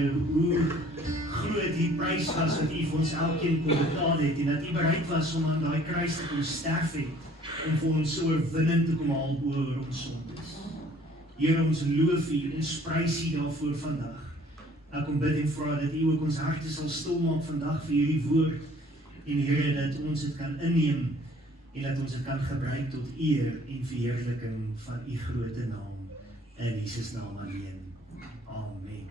hoe groot die prys was wat U vir ons elkeen kon betaal het en dat U bereid was om aan daai kruis te kom sterf het om vir ons so oorwinning te kom haal oor ons sondes. Here, ons loof U, ons prys U daarvoor vandag. Ek kom bid en vra dat U ook ons harte sal stilmaak vandag vir hierdie woord en Here, dat ons dit kan inneem en dat ons dit kan gebruik tot eer en verheerliking van U groote naam in Jesus naam alleen. Amen.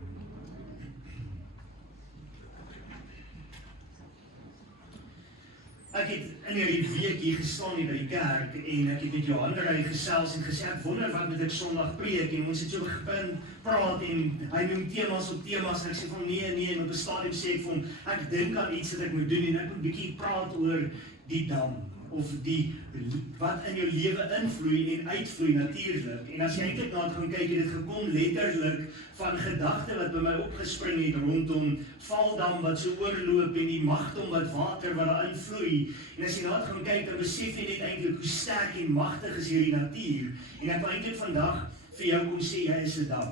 Ek het in hierdie week hier gestaan hier by die kerk en ek het met Johanderij gesels en gesê ek wonder wat moet ek Sondag preek en ons het so begin praat en hy noem temas op temas en ek sê van nee en op 'n stadium sê ek van ek dink aan iets wat ek moet doen en ek moet 'n bietjie praat oor die dam of die wat in jou lewe invloei en uitvloei natuurlik. En as jy eintlik na dit gaan kyk, het dit gekom letterlik van gedagte wat by my opgespring het rondom Valdam wat so oorloop en die magdom wat water wat daarin vloei. En as jy na dit gaan kyk, dan besef jy net eintlik hoe sterk en magtig is hierdie natuur. En ek wil eintlik vandag vir jou kom sê jy is 'n dam.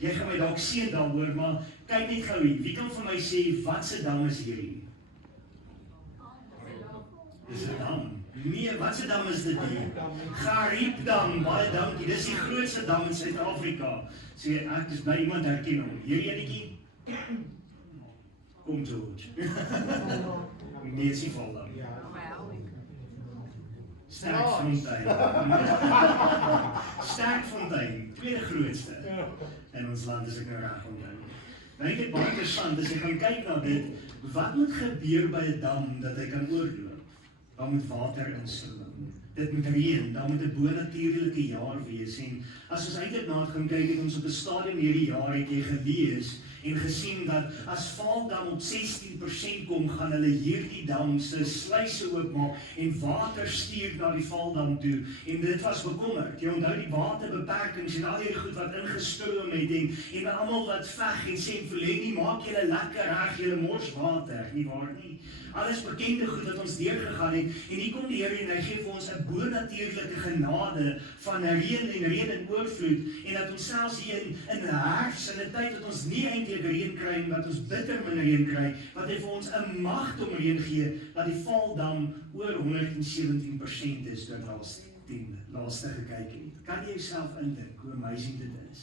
Jy gaan my dalk seën daaroor, maar kyk net gou hier. Wie kan vir my sê wat se dam is hierdie? Dis 'n dam. Nee, wat se dam is dit nie? Gariepdam, baie dankie. Dis die grootste dam in Suid-Afrika. Sê ek is bly iemand herken hom. Hierdie enetjie. Kom George. Nee, dis nie Valdam. Sterkfontein. Sterkfontein, tweede grootste in ons land as ek nou reg onthou. Nou ek het baie interessant, as jy gaan kyk na dit, wat moet gebeur by 'n dam dat hy kan oorloop? Daar moet water instroom. Dit moet reën, daar moet 'n bonatuurlike jaar wees. En as ons eintlik na dit gaan kyk, het ons op 'n stadium hierdie jaar het jy gelees en gesien dat as Valdam op 16% kom, gaan hulle hierdie dam se sluise oopmaak en water stuur na die Valdam toe. En dit was bekommerd. Jy onthou die waterbeperkings en al hierdie goed wat ingestroom het en almal wat veg en sê verleng, maak julle lekker reg, julle mors water, nie waar nie? Alles bekende goed wat ons deurgegaan het en hier kom die Here en hy gee vir ons 'n bonatuurlike genade van reën en oorvloed en dat ons selfs hier in herfs in 'n tyd dat ons nie eintlik reën kry en wat ons bitter min reën kry, wat hy vir ons 'n magdom reën gee dat die Valdam oor 117% is deur laaste gekyk het. Kan jy jouself indink hoe amazing dit is?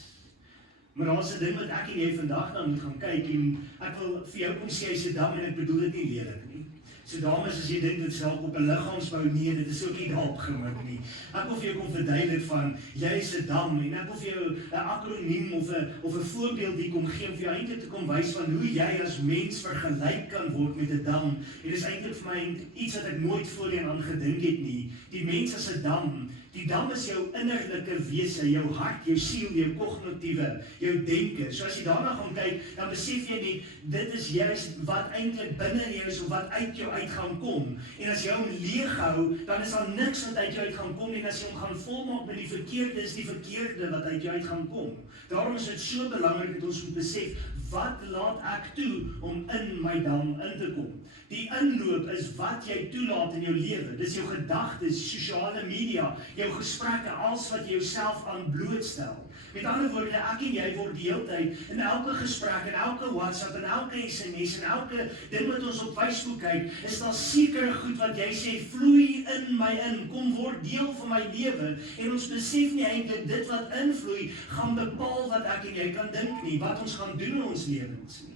Maar daar's 'n ding wat ek en jy vandag dan moet gaan kyk en ek wil vir jou kom sê hy's 'n dam en ek bedoel dit nie lelik nie. So dames, as jy dink dit self op 'n liggaamsbou, nee, dit is ook nie daarop gemik nie. Ek wil vir jou kom verduidelik van jy is 'n dam en ek wil vir jou 'n akroniem of 'n voorbeeld hier kom gee om vir jou eintlik te kom wys van hoe jy as mens vergelyk kan word met 'n dam. En dis eintlik vir my iets wat ek nooit voorheen aan gedink het nie. Die mens as 'n dam. Die dam is jou innerlike wese, jou hart, jou siel, jou kognitiewe, jou denke. So as jy daarna gaan kyk, dan besef jy net, dit is juist wat eintlik binne jou is of wat uit jou uit gaan kom. En as jy hom leeg hou, dan is daar niks wat uit jou uit gaan kom en as jy hom gaan volmaak met die verkeerde, is die verkeerde wat uit jou uit gaan kom. Daarom is dit so belangrik dat ons moet besef, wat laat ek toe om in my dam in te kom? Die inloop is wat jy toelaat in jou lewe. Dis jou gedagtes, sosiale media, jou gesprekke, alles wat jy jouself aan blootstel. Met ander woorde, ek en jy word die hele tyd in elke gesprek, in elke WhatsApp, in elke SMS, in elke ding wat ons op Facebook kyk, is daar sekere goed wat jy sê, vloei in my in, kom word deel van my lewe. En ons besef nie eintlik dit wat invloei, gaan bepaal wat ek en jy kan dink nie, wat ons gaan doen in ons lewens nie.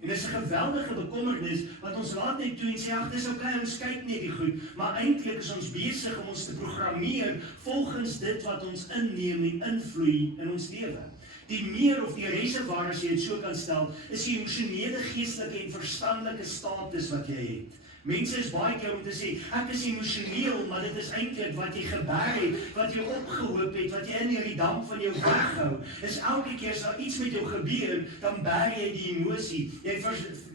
En dis 'n geweldige bekommernis, wat ons laat net toe en sê, ag, dis okay, ons kyk net die goed, maar eintlik is ons besig om ons te programmeer volgens dit wat ons inneem en invloei in ons lewe. Die meer of die reservoir, as jy dit so kan stel, is die emosionele, geestelike en verstandelike status wat jy het. Mense is baie keer om te sê, ek is emosioneel, maar dit is eintlik wat jy geberg het, wat jy opgehoop het, wat jy in hierdie dam van jou weghou. Is elke keer as daar iets met jou gebeur, dan berg jy die emosie, jy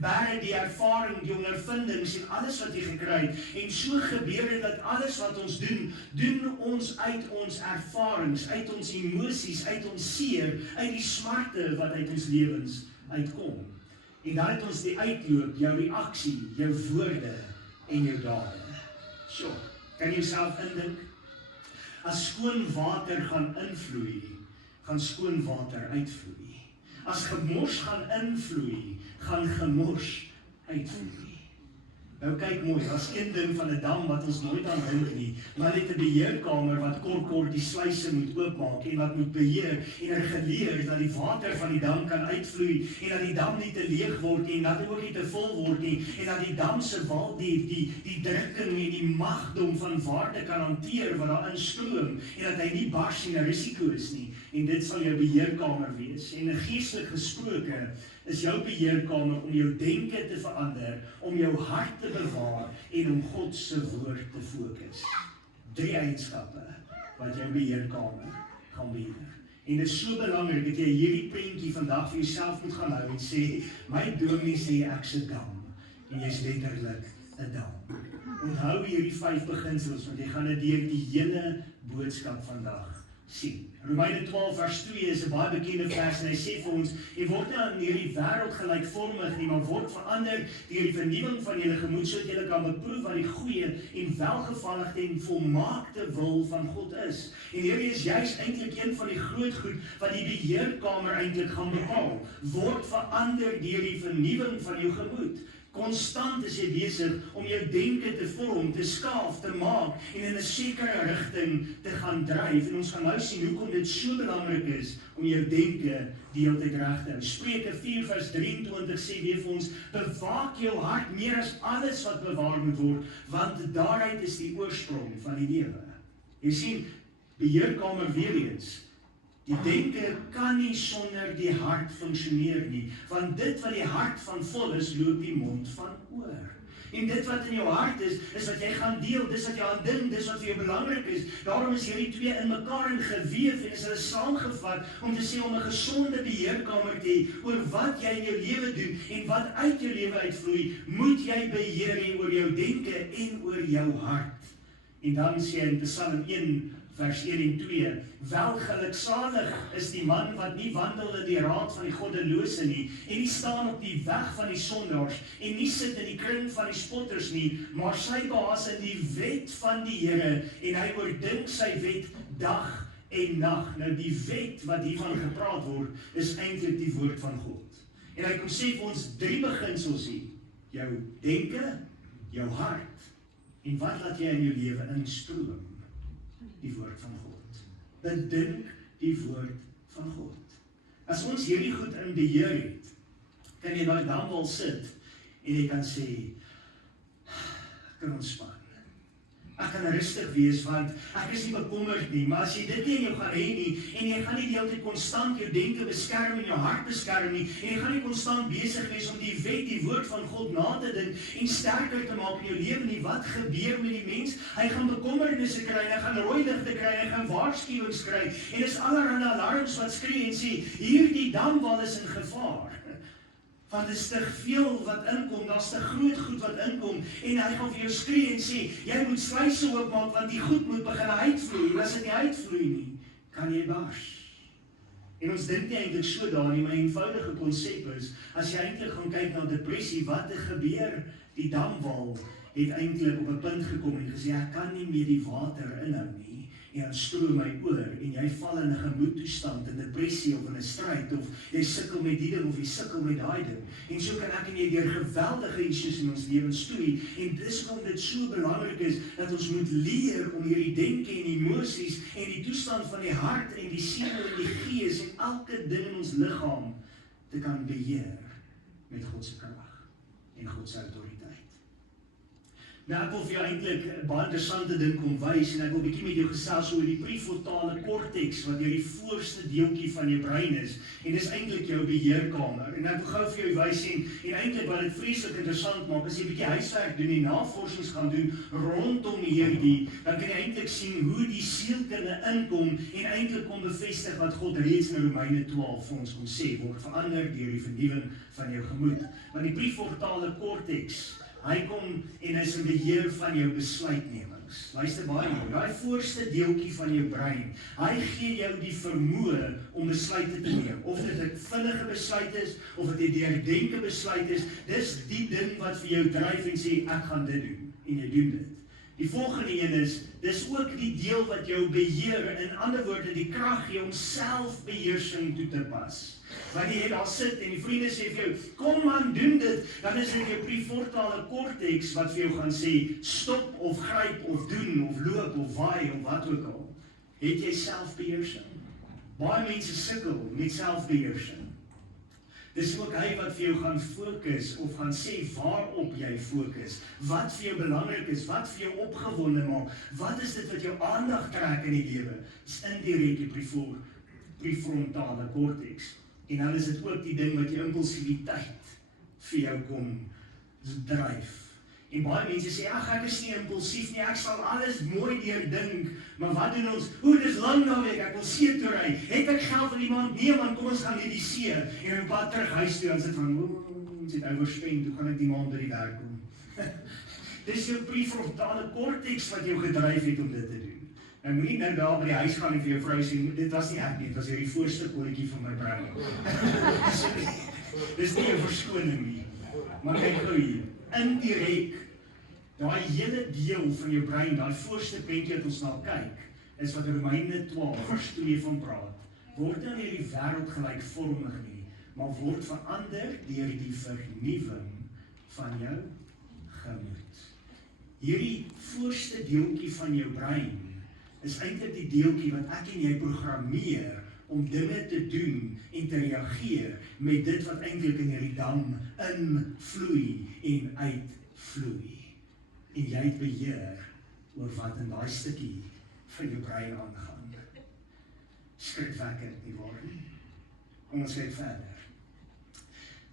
berg die ervaring, die ondervindings en alles wat jy gekry het. En so gebeur dit dat alles wat ons doen ons uit ons ervarings, uit ons emosies, uit ons seer, uit die smarte wat uit ons lewens uitkom. En dan het ons die uitloop, jou reaksie, jou woorde en jou dade. So, kan jy jouself indink? As skoon water gaan invloei, gaan skoon water uitvloei. As gemors gaan invloei, gaan gemors uitvloei. Nou kyk mooi, daar's een ding van 'n dam wat ons nooit aan dink nie, maar net 'n beheerkamer wat kort die sluise moet oopmaak en wat moet beheer en reguleer dat die water van die dam kan uitvloei en dat die dam nie te leeg word en dat dit ook nie te vol word nie en dat die dam se wal die drukking en die magdom van water kan hanteer wat daar instroom en dat hy nie bars en 'n risiko is nie. En dit sal jou beheerkamer wees. En geestelik gesproke is jou beheerkamer om jou denke te verander, om jou hart te bewaar en om God se woord te fokus. 3 eienskappe wat jou beheerkamer gaan beheer. En dit is so belangrik dat jy hierdie prentjie vandag vir jouself moet gaan hou en sê, my dominee sê ek's 'n dam en jy's letterlik 'n dam. Onthou hierdie 5 beginsels want jy gaan dit deur die hele boodskap vandag sien. Romeine 12 vers 2 is 'n baie bekende vers en hy sê vir ons, jy word nie aan hierdie wêreld gelykvormig nie, maar word verander deur die vernuwing van julle gemoed sodat julle kan beproef wat die goeie en welgevallige en volmaakte wil van God is. En hierdie is juist eintlik een van die groot goed wat die beheerkamer eintlik gaan behaal. Word verander deur die vernuwing van jou gemoed. Konstant is jy besig om jou denke te vorm, te skaaf, te maak en in 'n sekere rigting te gaan dryf. En ons gaan nou sien hoekom dit so belangrik is om jou denke die hele tyd reg te hou. Spreuke 4 vers 23 sê weer vir ons, bewaak jou hart meer as alles wat bewaar moet word, want daaruit is die oorsprong van die lewe. Jy sien, beheerkamer weer eens. Die denke kan nie sonder die hart funksioneer nie, want dit wat die hart van vol is, loop die mond van oor. En dit wat in jou hart is wat jy gaan deel, dis wat jy aan dink, dis wat vir jou belangrik is. Daarom is hierdie twee in mekaar ingeweef en is hulle saamgevat om te sê om 'n gesonde beheerkamer te hê oor wat jy in jou lewe doen en wat uit jou lewe uitvloei, moet jy beheer hê oor jou denke en oor jou hart. En dan sê hy in Psalm 1 vers 1 en 2, welgeluksalig is die man wat nie wandel in die raad van die goddelose nie, en nie staan op die weg van die sondaars, en nie sit in die kring van die spotters nie, maar sy behaas in die wet van die Here, en hy oordink sy wet dag en nag. Nou die wet wat hiervan gepraat word, is eintlik die woord van God. En hy kom sê vir ons 3 beginsels hier, jou denke, jou hart, en wat laat jy in jou lewe instroom? Die woord van God. Bedink die woord van God. As ons hierdie goed in beheer het, kan jy nou dan wel sit en jy kan sê, ek kan ontspan. Ek kan rustig wees want ek is nie bekommerd nie, maar as jy dit nie in jou gaan hê nie en jy gaan nie die hele tyd konstant jou denke beskerm en jou hart beskerm nie en jy gaan nie konstant besig wees om die wet, die woord van God na te dink en sterker te maak in jou lewe nie, wat gebeur met die mens? Hy gaan bekommernisse kry, hy gaan rooi ligte kry, hy gaan waarskuwings kry en dis allerlei alarms wat skree en sê, hierdie damwal is in gevaar. Want dit is te veel wat inkom, daar's te groot goed wat inkom, en hy gaan vir jou skree en sê, jy moet sluise oopmaak, want die goed moet begin uitvloei, en as dit nie uitvloei nie, kan jy bars. En ons dink nie eintlik so daar nie, maar 'n eenvoudige konsep is, as jy eintlik gaan kyk na depressie, wat het gebeur? Die damwal het eintlik op 'n punt gekom en gesê, ek kan nie meer die water inhou nie, en dan stroom my oor, en jy val in 'n gemoedtoestand, in depressie of in 'n stryd, of jy sukkel met die ding, of jy sukkel met daai ding. En so kan ek en jy deur geweldige issues in ons lewens stoei, en dis hoekom dit so belangrik is, dat ons moet leer om hierdie denke en emosies, en die toestand van die hart, en die siel en die gees, en elke ding in ons liggaam, te kan beheer, met God se krag, en God se autoriteit. Nou ek wil vir jou eintlik baie interessante ding kom wys en ek wil 'n bietjie met jou gesels oor die prefrontale korteks wat die voorste deeltjie van jou brein is en dis eintlik jou beheerkamer. En ek wil gou vir jou wys en eintlik wat dit vreeslik interessant maak as jy 'n bietjie huiswerk doen en navorsings gaan doen rondom hierdie, dan kan jy eintlik sien hoe die sielkunde inkom en eintlik kom bevestig wat God reeds in Romeine 12 vir ons kom sê, word verander deur die vernuwing van jou gemoed. Want die prefrontale korteks, hy kom en is in beheer van jou besluitnemings. Luister baie mooi, daai voorste deeltjie van jou brein, hy gee jou die vermoë om besluite te neem. Of dit 'n vinnige besluit is, of dit 'n deurdenke besluit is, dis die ding wat vir jou dryf en sê, ek gaan dit doen, en jy doen dit. Die volgende een is, dis ook die deel wat jou beheer, in ander woorde, die krag gee om selfbeheersing toe te pas. Wanneer jy daar sit en die vriende sê vir jou, kom man, doen dit, dan is dit jou prefrontale cortex wat vir jou gaan sê, stop of gryp of doen of loop of waai of wat ook al. Het jy selfbeheersing? Baie mense sukkel met selfbeheersing. Dis ook hy wat vir jou gaan fokus of gaan sê waarop jy fokus, wat vir jou belangrik is, wat vir jou opgewonde maak, wat is dit wat jou aandag trek in die lewe, is indirek die prefrontale cortex. En dan is dit ook die ding wat jou impulsiwiteit vir jou kom dryf. En baie mense sê, ag ek is nie impulsief nie, ek sal alles mooi deurdink, maar wat doen ons? Dis lang naweek, ek wil see toe ry, het ek geld vir iemand? Nee man, kom ons gaan net die see, en op pad terug huis toe, en sit van, ons het overspend, hoe kan ek die maand by die werk kom? Dis jou prefrontale cortex wat jou gedryf het om dit te doen. Nou moet nie nou daar by die huis gaan en vir jou vrou sê, dit was nie ek nie, dit was hierdie voorste kolletjie van my brein. Dis nie 'n verskoning nie, maar kyk gou hier, indirek, daai hele deel van jou brein, daai voorste prentjie wat ons na kyk, is wat Romeine 12 vers 2 van praat. Word dan hierdie wêreld gelykvormig nie, maar word verander deur die vernuwing van jou gemoed. Hierdie voorste deeltjie van jou brein is eintlik die deeltjie wat ek en jy programmeer om dinge te doen en te reageer met dit wat eintlik in hierdie dam invloei en uitvloei. En jy het beheer oor wat in daai stukkie van jou brein aangaan. Skrikwekkend nie waar nie. Kom ons kyk verder.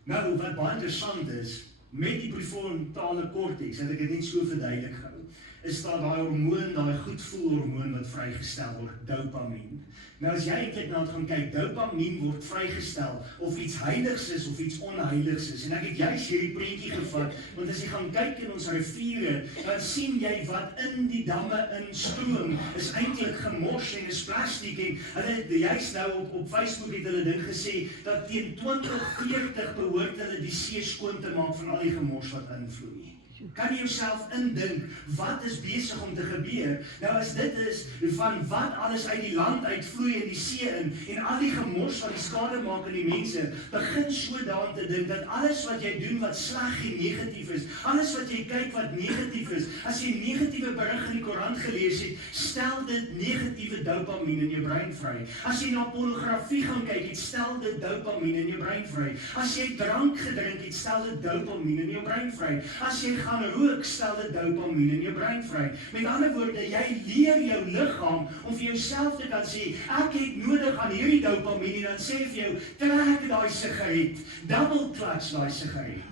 Nou, wat baie interessant is, met die prefrontale cortex, het ek dit net so verduidelik gehou, is daar daai hormoon, daai goedvoelhormoon wat vrygestel word, dopamien. Nou as jy eintlik na dit gaan kyk, dopamien word vrygestel of iets heiligs is of iets onheiligs is. En ek het juist hierdie prentjie gevat, want as jy gaan kyk in ons riviere, dan sien jy wat in die damme instroom, is eintlik gemors en is plastiek. En hulle juist nou op Facebook het hulle ding gesê, dat teen 2040 behoort hulle die see skoon te maak van al die gemors wat invloei. Kan jy jouself indink, wat is besig om te gebeur? Nou as dit is, van wat alles uit die land uitvloei in die see in, en al die gemors wat die skade maak aan die mense, begin so daaraan te dink, dat alles wat jy doen wat sleg en negatief is, alles wat jy kyk wat negatief is, as jy negatiewe berig in die koerant gelees het, stel dit negatiewe dopamien in jou brein vry. As jy na pornografie gaan kyk het, stel dit dopamien in jou brein vry. As jy drank gedrink het, stel dit dopamien in jou brein vry. As jy gaan rook, stel dit dopamien in jou brein vry. Met ander woorde, jy leer jou liggaam om vir jouself te kan sê, ek het nodig aan hierdie dopamien, en dan sê vir jou, trek daai sigaret, double clutch daai sigaret.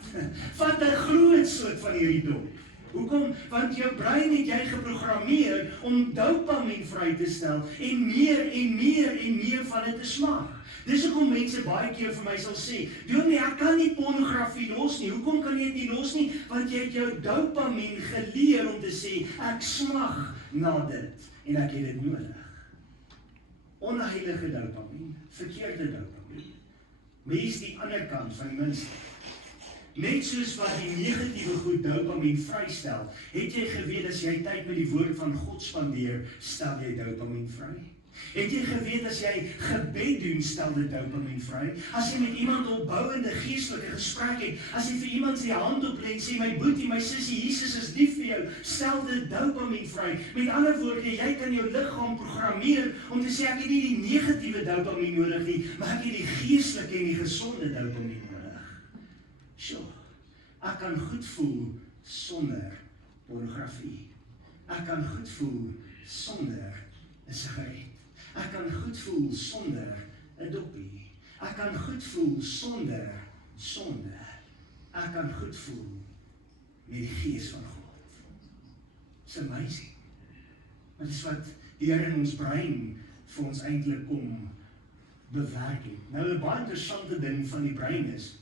Vat 'n groot sluk van hierdie dop. Hoekom? Want jou brein het jy geprogrammeer om dopamien vry te stel en meer van dit te smaak. Dis hoekom mense baie keer vir my sal sê, Dominee, ek kan nie pornografie los nie. Hoekom kan jy dit nie los nie? Want jy het jou dopamien geleer om te sê, ek smag na dit en ek het dit nodig. Onheilige dopamien, verkeerde dopamien. Maar hier is die ander kant van die muntstuk. Net soos wat die negatiewe goed dopamien vrystel, het jy geweet as jy tyd met die woord van God spandeer, stel jy dopamien vry? Het jy geweet as jy gebed doen, stel dit dopamien vry? As jy met iemand opbouende geestelike gesprek het, as jy vir iemand sy hand oplê en sê, my boetie, my sussie, Jesus is lief vir jou, stel dit dopamien vry. Met ander woorde, jy kan jou liggaam programmeer om te sê, ek het nie die negatiewe dopamien nodig nie, maar ek het die geestelike en die gesonde dopamien nodig. Sjoe, ek kan goed voel sonder pornografie. Ek kan goed voel sonder 'n sigaret. Ek kan goed voel sonder 'n doppie. Ek kan goed voel sonder sonde. Ek kan goed voel met die gees van God. It's amazing. Maar dis wat die Here in ons brein vir ons eintlik kom bewerk het. Nou 'n baie interessante ding van die brein is,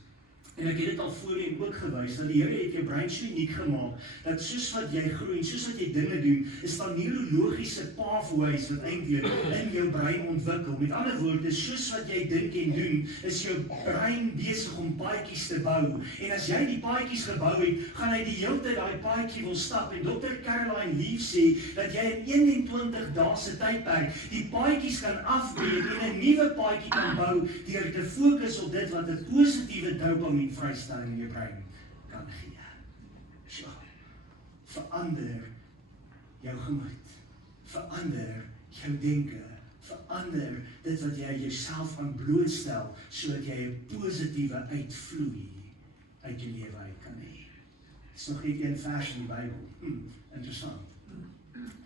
En ek het dit al voorheen ook gewys, dat die Here het jou brein so uniek gemaak, dat soos wat jy groei, en soos wat jy dinge doen, is daar neurologiese pathways wat eintlik in jou brein ontwikkel. Met ander woorde, soos wat jy dink en doen, is jou brein besig om paadjies te bou. En as jy die paadjies gebou het, gaan hy die hele tyd daai paadjie wil stap. En Dr. Caroline Leaf sê, dat jy in 21 dae se tydperk die paadjies kan afbreek en 'n nuwe paadjie kan bou, deur te fokus op dit wat 'n positiewe dopamien vrystelling in jou brein kan gee. So, verander jou gemoed, verander jou denke, verander dit wat jy jouself aan blootstel, sodat jy 'n positiewe uitvloei uit jou lewe uit kan hê. Dis nog net een vers in die Bybel. Interessant.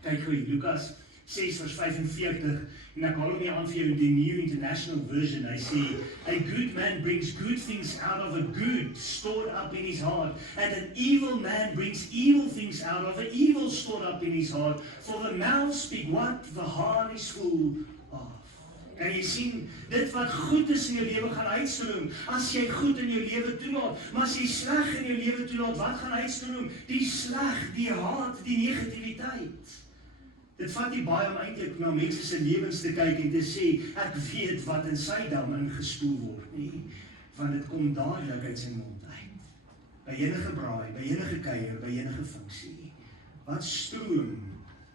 Kyk hoe Lukas 6 vers 45, en ek haal hom hier aan vir jou in die New International Version. Hy sê, a good man brings good things out of a good stored up in his heart, and an evil man brings evil things out of an evil stored up in his heart, for the mouth speak what the heart is full of. Kan jy sien, dit wat goed is in jou lewe gaan uitstroom, as jy goed in jou lewe toelaat, maar as jy sleg in jou lewe toelaat, wat gaan uitstroom? Die sleg, die haat, die negativiteit. Dit vat nie baie om eintlik na mense se lewens te kyk en te sê, ek weet wat in sy dam ingespoel word nie, want dit kom dadelik uit sy mond uit. By enige braai, by enige kuier, by enige funksie. Wat stroom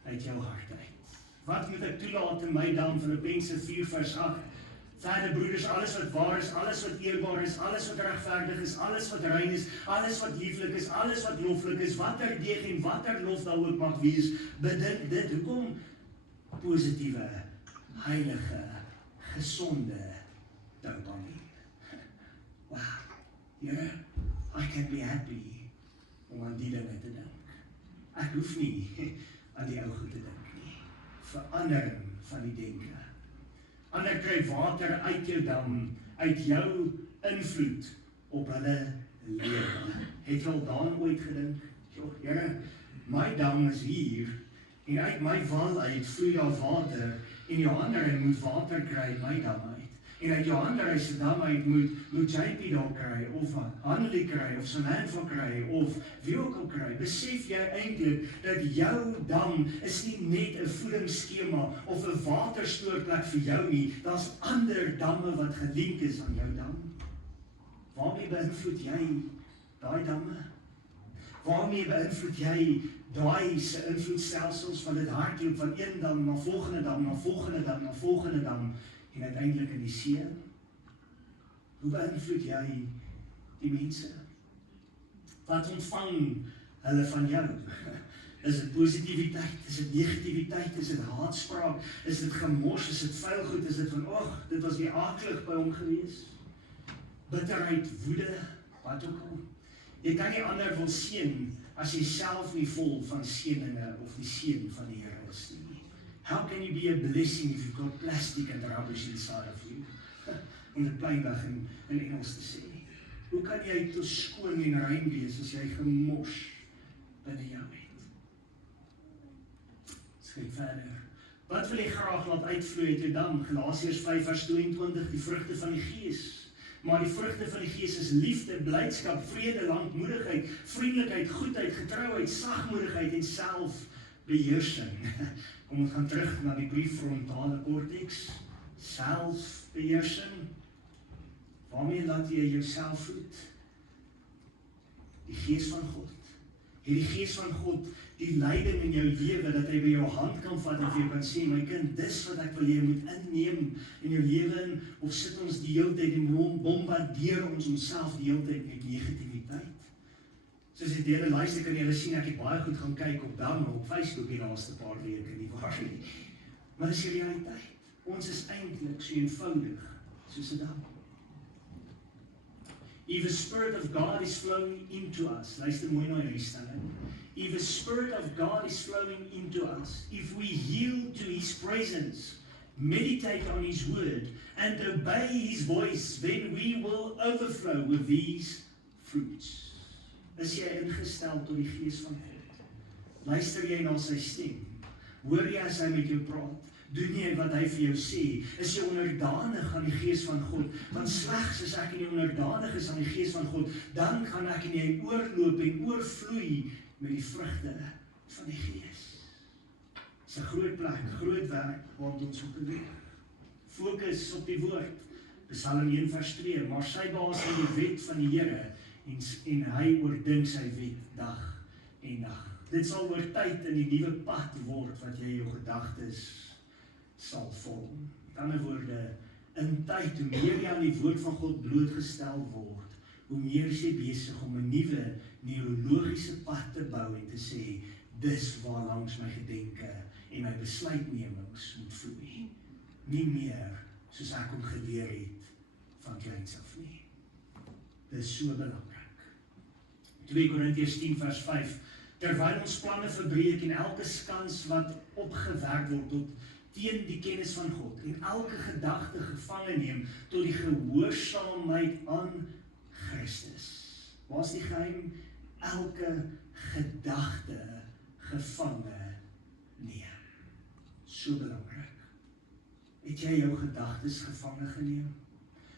uit jou hart uit? Wat moet ek toelaat in my dam? Filippense 4 vers 8. Verder broeders, alles wat waar is, alles wat eerbaar is, alles wat regverdig is, alles wat rein is, alles wat lieflik is, alles wat loflik is, watter deeg en watter lof daar ook mag wees, bedink dit. Hoekom? Positiewe, heilige, gesonde dopamien. Wow, Here, I can be happy om aan die dinge te dink. Ek hoef nie aan die ou goed te dink nie. Verandering van die denke. Ander kry water uit jou dam, uit jou invloed op hulle lewe. Het jy al daaraan ooit gedink? Here, my dam is hier, en uit my wal uit vloei daar water, en jou ander moet water kry, my dam uit. En uit jou ander se dam uit moet JP daar kry, of Annelie kry, of Samantha kry, of wie ook al kry. Besef jy eintlik dat jou dam is nie net 'n voedingsskema of 'n waterstoorplek vir jou nie, daar's ander damme wat gelink is aan jou dam. Waarmee beïnvloed jy daai damme? Waarmee beïnvloed jy daai se invloedstelsels van dit hardloop van een dam na volgende dam, na volgende dam, na volgende dam, en uiteindelik in die see? Hoe beïnvloed jy die mense? Wat ontvang hulle van jou? Is dit positiwiteit? Is dit negativiteit? Is dit haatspraak? Is dit gemors? Is dit vuil goed? Is dit van, dit was weer akelig by hom gewees? Bitterheid, woede, wat ook al. Jy kan nie ander wil seën as jy self nie vol van seëninge of die seën van die Here is nie. How can you be a blessing if you've got plastic and rubbish inside of you? Om dit pleinweg in Engels te sê. Hoe kan jy te skoon en rein wees as jy gemors binne jou het? Skryf verder. Wat wil jy graag laat uitvloei uit jou dam? Galasiërs 5 vers 22, die vrugte van die Gees. Maar die vrugte van die Gees is liefde, blydskap, vrede, lankmoedigheid, vriendelikheid, goedheid, getrouheid, sagmoedigheid en selfbeheersing. Kom ons gaan terug na die prefrontale korteks. Selfbeheersing. Waarmee laat jy jouself voed? Die Gees van God. Het die Gees van God die leiding in jou lewe, dat hy by jou hand kan vat en vir jou kan sê, my kind, dis wat ek wil jy moet inneem in jou lewe in, of sit ons die hele tyd en bombardeer ons onsself die hele tyd met negativiteit? Soos die dele luister, kan julle sien, ek het baie goed gaan kyk op dan op Facebook die laaste paar weke, nie waar nie. Maar dis die realiteit. Ons is eintlik so eenvoudig soos 'n dam. If the Spirit of God is flowing into us, luister mooi na hierdie stelling. If the Spirit of God is flowing into us, if we yield to His presence, meditate on His word, and obey His voice, then we will overflow with these fruits. Is jy ingestel tot die Gees van God? Luister jy na sy stem? Hoor jy as hy met jou praat? Doen jy wat hy vir jou sê? Is jy onderdanig aan die Gees van God? Want slegs as ek nie onderdanig is aan die Gees van God, dan gaan ek en jy oorloop en oorvloei met die vrugte van die Gees. Dit is 'n groot plek, groot werk wat ons moet doen. Fokus op die woord. Psalm 1 vers 2, maar sy baas in die wet van die Here en hy oordink sy wet dag en dag. Dit sal oor tyd in die nuwe pad word wat jy jou gedagtes sal volg. Met ander woorde, in tyd, hoe meer jy aan die woord van God blootgestel word, hoe meer is jy besig om 'n nuwe neurologiese pad te bou en te sê, dis waar langs my gedenke en my besluitnemings moet vloei. Nie meer soos ek hom geleer het van kleins af nie. Dit is so belangrik. 2 Korintiërs 10 vers 5, terwyl ons planne verbreek en elke skans wat opgewerk word tot teen die kennis van God en elke gedagte gevange neem tot die gehoorsaamheid aan Christus. Waar is die geheim? Elke gedagte gevange neem. So belangrik. Het jy jou gedagtes gevange geneem?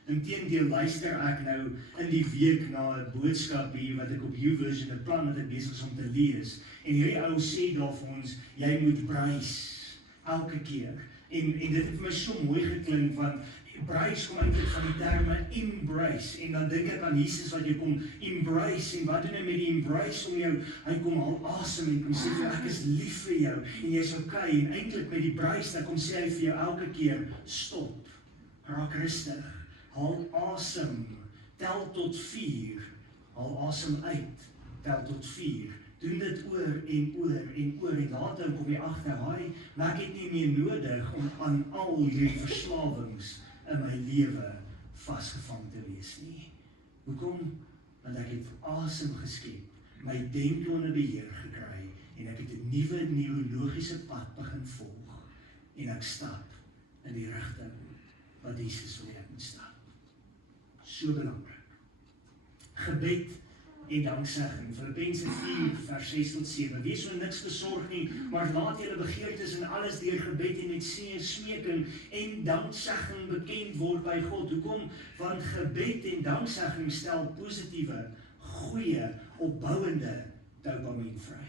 Inteendeel luister ek nou in die week na 'n boodskap hier wat ek op YouVersion 'n plan wat ek besig is om te lees. En hierdie ou sê daar vir ons, jy moet brace elke keer. En dit het vir my so mooi geklink, want brace kom eintlik van die terme embrace. En dan dink ek aan Jesus wat jy kom embrace. En wat doen hy met die embrace om jou? Hy kom al asem en kom sê vir jou, ek is lief vir jou en jy's okay. En eintlik met die brace, dan kom sê hy vir jou elke keer, stop, raak rustig. Haal asem, tel tot 4, haal asem uit, tel tot 4, doen dit oor en oor en oor, en later kom jy agter, maar ek het nie meer nodig om aan al hierdie verslawings in my lewe vasgevang te wees nie. Hoekom? Want ek het asem geskep, my denke onder beheer gekry, en ek het 'n nuwe neurologiese pad begin volg, en ek stap in die rigting wat Jesus wil hê ek moet stap. So belangrik. Gebed en danksegging. Filippense 4 vers 6 tot 7. Wees so niks besorg nie, maar laat julle begeertes en alles deur gebed en met smeking en danksegging bekend word by God. Hoekom? Want gebed en danksegging stel positiewe, goeie, opbouende dopamien vry.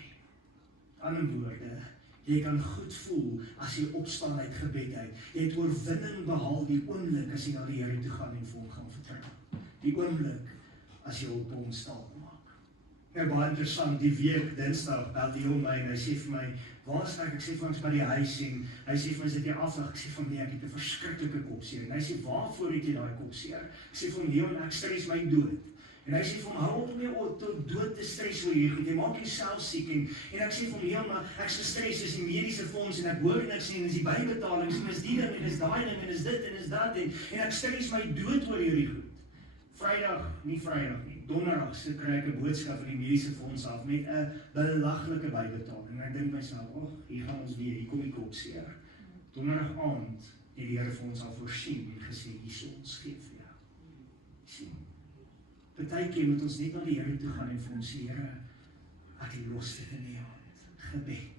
Ander woorde, jy kan goed voel as jy opstaan uit gebed uit. Jy het oorwinning behaal die oomblik as jy na die Here toe gaan en vir hom gaan vertrou. Die oomblik as jy op hom staat maak. Nou baie interessant, die week Dinsdag bel die hom my en hy sê vir my, waar is ek? Ek sê vir ons by die huis en hy sê vir my, sit jy afdag? Ek sê vir my, ek het 'n verskriklike kopseer. En hy sê, waarvoor het jy daai kopseer? Ek sê vir hom, Leon, ek stres my dood. En hy sê vir hom, hou op mee tot dood te stres oor hierdie goed, jy maak jouself siek, en ek sê vir hom, Leon, maar ek so stres, is die mediese fonds, en ek hoor niks, en is die bybetalings, en is die ding, en is daai ding, en is dit, en is dat, en ek stres my dood oor hierdie goed. Vrydag nie, donderdag so kry ek 'n boodskap van die mediese fonds af, met 'n belaglike bybetaling, en ek dink myself, hier gaan ons weer, hier kom die kopseer. Donderdag aand, het die Here vir ons al voorsien, en gesê, hier ons gee vir jou. Sien. Partykeer moet ons net na die Here toe gaan en vir ons sê, Here, ek los dit in die hand, gebed.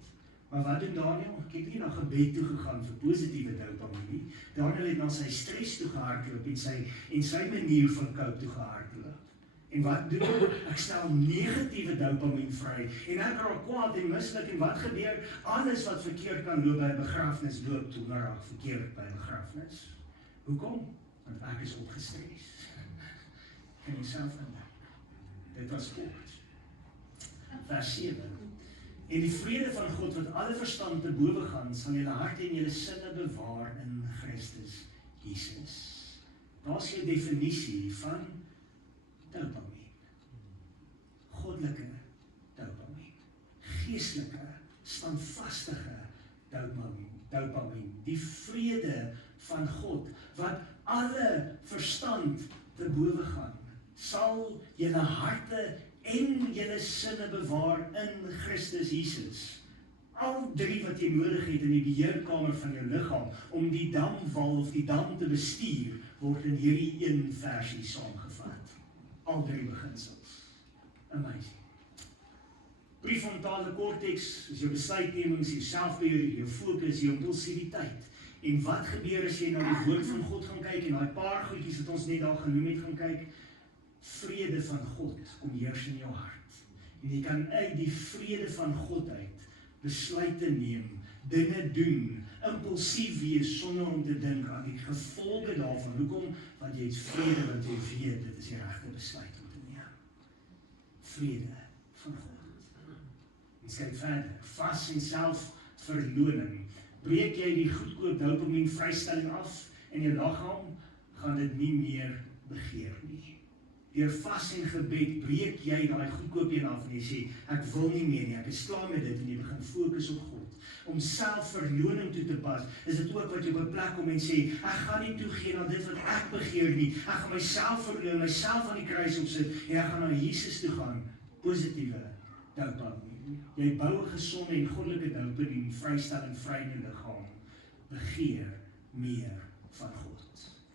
Maar wat doen Daniel? Ek het nie na gebed toe gegaan vir positiewe dopamien nie. Daniel het na sy stres toe gehardloop en sy manier van cope toe gehardloop. En wat doen ek? Ek stel negatiewe dopamien vry en ek raak kwaad en mislik en wat gebeur? Alles wat verkeerd kan loop by 'n begrafnis loop donderdag verkeerd by 'n begrafnis. Hoekom? Want ek is opgestres. Kan jy self indink? Dit was kort. Vers 7. En die vrede van God wat alle verstand te bowe gaan, sal julle harte en julle sinne bewaar in Christus Jesus. Daar is 'n definisie van dopamien. Goddelike dopamien. Geestelike, standvastige dopamien. Die vrede van God wat alle verstand te bowe gaan, sal julle harte en julle sinne bewaar in Christus Jesus. Al drie wat jy nodig het in die beheerkamer van jou liggaam om die damwal of die dam te bestuur, word in hierdie een versie saamgevat. Al drie beginsels. Amazing. prefrontale cortex is jou besluitnemings, jou selfbeheer, jou fokus, jou impulsiwiteit. En wat gebeur as jy na die woord van God gaan kyk en daai paar goedjies wat ons net daar genoem het gaan kyk? Vrede van God kom heers in jou hart. En jy kan uit die vrede van God uit besluite neem, dinge doen, impulsief wees sonder om te dink aan die gevolge daarvan. Hoekom? Want jy het vrede, want jy weet dit is die regte besluit om te neem. Vrede van God. Ons kyk verder. Vas en selfverloning. Breek jy die goedkoop dopamien vrystelling af in jou liggaam, gaan dit nie meer begeer nie. Deur vas en gebed breek jy daai goedkoop een af en jy sê, ek wil nie meer nie, ek is klaar met dit en jy begin fokus op God. Om selfverloning toe te pas, is dit ook wat jy op 'n plek kom en sê, ek gaan nie toegee aan dit wat ek begeer nie, ek gaan myself verloon, myself aan die kruis opsit en ek gaan na Jesus toe gaan, positiewe dopamien. Jy bou 'n gesonde en goddelike dopamien, vrystelling vry in die liggaam, begeer meer van God.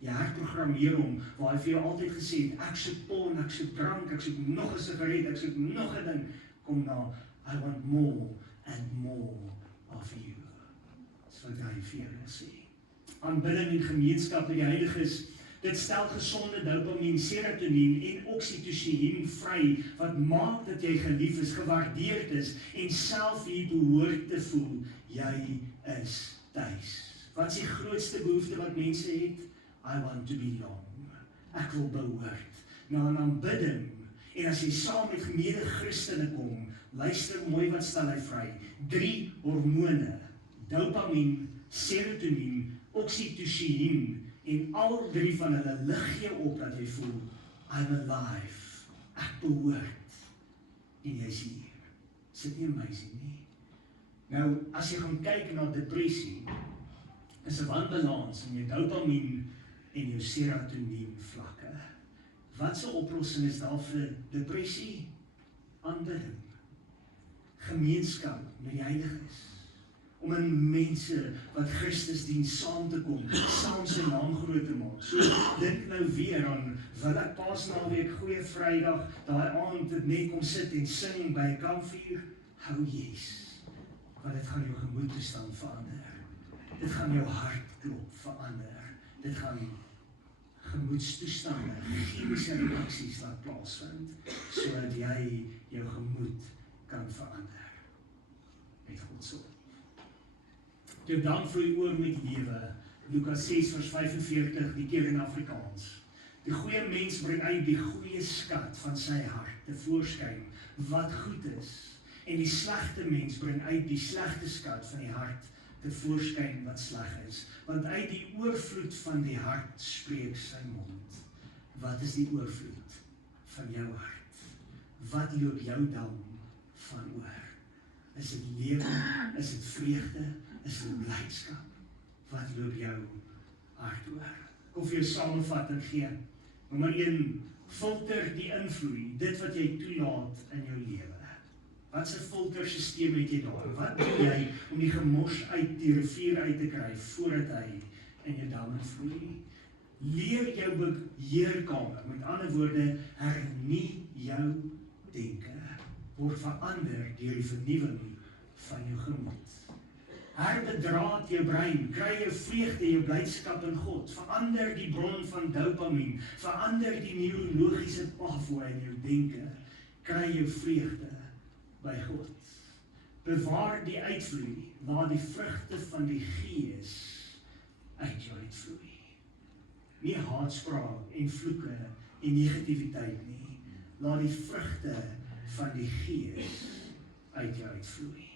Jy herprogrammeer hom, waar hy vir jou altyd gesê het, ek soek porn, ek soek drank, ek soek nog 'n sigaret, ek soek nog 'n ding, kom na, I want more and more of you. Dis wat hy vir jou sê. Aanbidding en gemeenskap met die heiliges, dit stel gesonde dopamien, serotonien en oksitosien vry, wat maak dat jy geliefd is, gewaardeerd is, en self hier behoort te voel, jy is tuis. Wat is die grootste behoefte wat mense het? I want to belong. Ek wil behoort. Na 'n aanbidding, en as jy saam met mede Christene kom, luister mooi wat stel hy vry. 3 hormone, dopamien, serotonien, oksitosien, en al 3 van hulle lig jou op dat jy voel, I'm alive, ek behoort, en jy is hier. Is dit nie amazing nie? Nou, as jy gaan kyk na depressie, is 'n wanbalans in jou dopamien en jou serotonien vlakke. Wat se oplossing is daar vir depressie? Aanbidding. Gemeenskap met die heiliges. Om in mense wat Christus dien saam te kom, saam sy naam groot te maak. So dink nou weer aan, wil ek Paasnaweek, Goeie Vrydag, daai aand het net kom sit en sing by 'n kampvuur, hou yes. Want dit gaan jou gemoedtoestand verander. Dit gaan jou hartklop verander. Dit gaan gemoedstoestande, chemiese reaksies laat plaasvind, sodat jy jou gemoed kan verander. Met God so. Toe dank vir u oor met lewe, Lukas 6 vers 45, die keer in Afrikaans. Die goeie mens bring uit die goeie skat van sy hart tevoorskyn, wat goed is, en die slegte mens bring uit die slegte skat van die hart tevoorskyn wat sleg is, want uit die oorvloed van die hart spreek sy mond. Wat is die oorvloed van jou hart? Wat loop jou dam van oor? Is dit lewe? Is dit vreugde? Is dit blydskap? Wat loop jou hart oor? Kom vir jou samevatting gee. Nommer 1, filter die invloed, dit wat jy toelaat in jou lewe. Wat se filtersysteem het jy daar? Wat doen jy om die gemors uit die rivier uit te kry, voordat hy in jou damme vloei? Leer jou beheerkamer, met ander woorde, hernie jou denke, word verander deur die vernuwing van jou gemoed. Herbedraad jou brein, kry jou vreugde, jou blydskap in God, verander die bron van dopamien, verander die neurologiese pathway in jou denke, kry jou vreugde by God. Bewaar die uitvloei, laat die vrugte van die Gees uit jou uitvloei. Nie haatspraak en vloeke en negativiteit nie, laat die vrugte van die Gees uit jou uitvloei.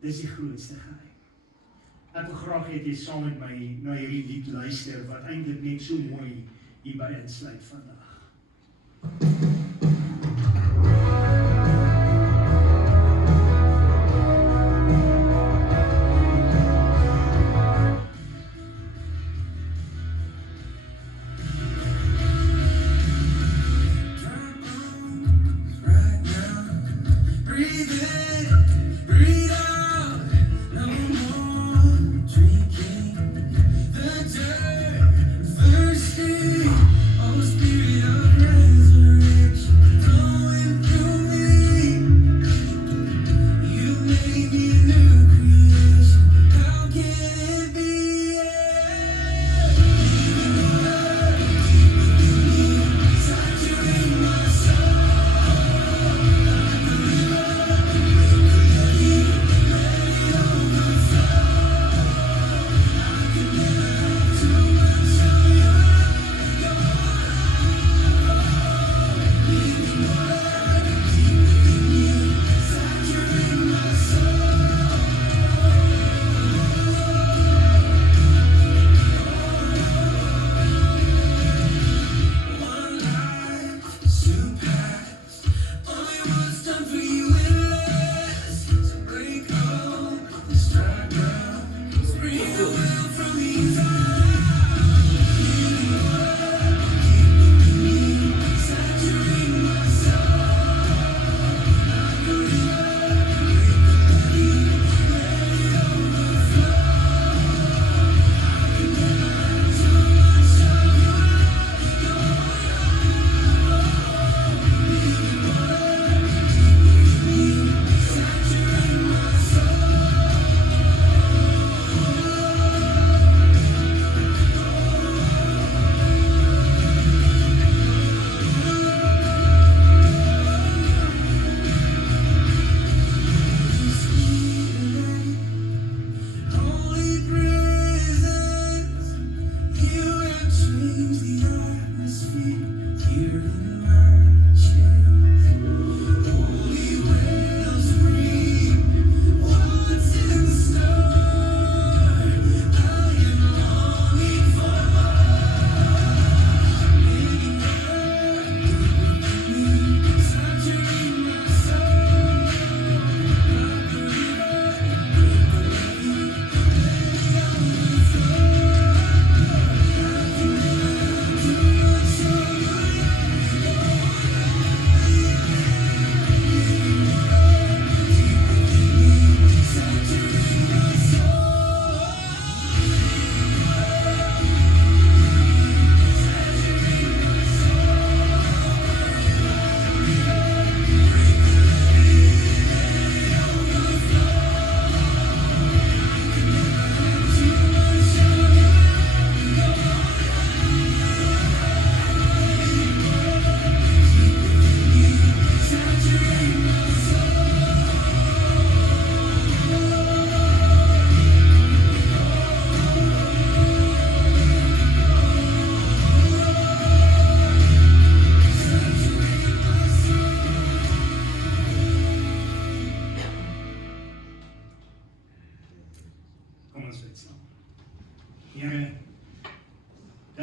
Dis die grootste geheim. Ek wil graag hê jy saam met my na hierdie lied luister, wat eintlik net so mooi hierby insluit vandag.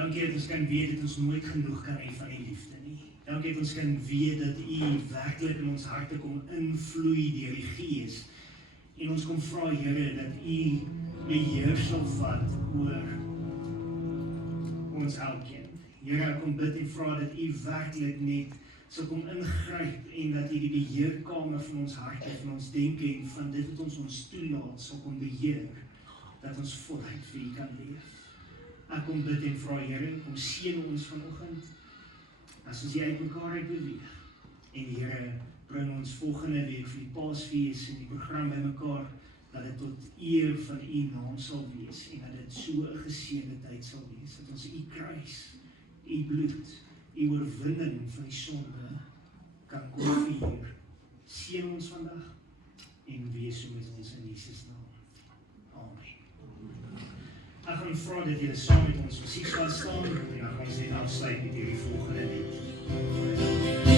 Dankie dat ons kan weet dat ons nooit genoeg kan hê van die liefde nie. Dankie dat ons kan weet dat U werklik in ons harte kom invloei deur die Gees. En ons kom vra, Here, dat U beheer sal vat oor ons elkeen. Here, ek kom bid en vra dat U werklik net sal kom ingryp en dat U die beheerkamer van ons harte, van ons denke en van dit wat ons toelaat sal kom beheer, dat ons voluit vir U kan leef. Ek kom bid en vra, Here, kom seën ons vanoggend, as ons uit mekaar uit beweeg. En Here, bring ons volgende week vir die Paasfees en die program by mekaar, dat dit tot eer van U naam sal wees en dat dit so 'n geseënde tyd sal wees, dat ons U kruis, U bloed, U oorwinning van die sonde kan kom vier. Seën ons vandag en wees so met ons in Jesus naam. Amen. Ek gaan vra dat julle saam met ons musiek gaan staan en dan gaan ons net afsluit met hierdie volgende lied.